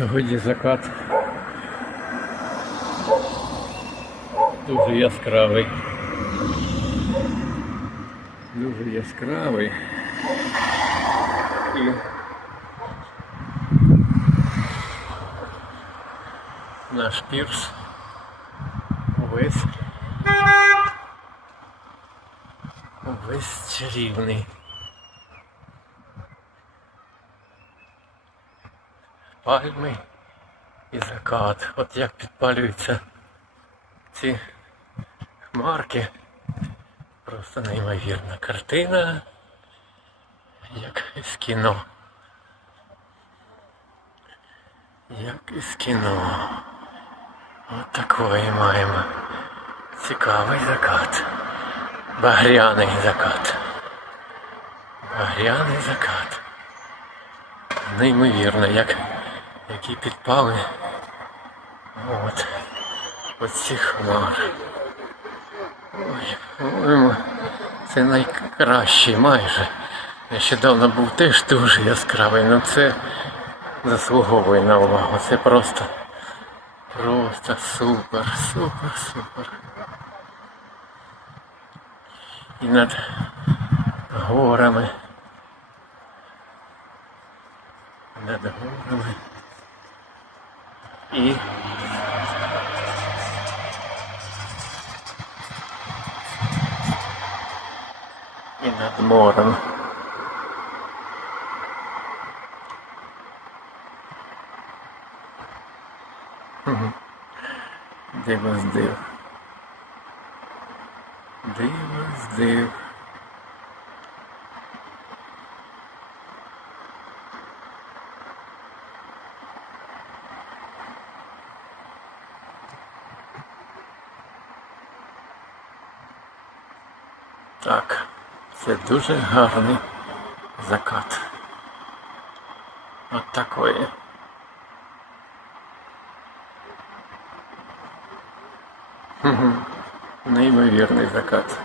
Сьогодні закат дуже яскравий. Дуже яскравий. І наш пірс увесь увесь чарівний. Пальми і закат. От як підпалюються ці хмарки. Просто неймовірна картина, як із кіно. Як із кіно. От такої маємо. Цікавий закат. Багряний закат. Багряний закат. Неймовірно, як які підпали. От. Оці хмари. Ой, по-моєму, це найкращий майже. Нещодавно був теж дуже яскравий, але це заслуговує на увагу. Це просто, просто супер, супер, супер. І над горами. E. In at mm-hmm. the bottom. they was there. They was there. Так, це дуже гарний закат. От такої. Неймовірний закат.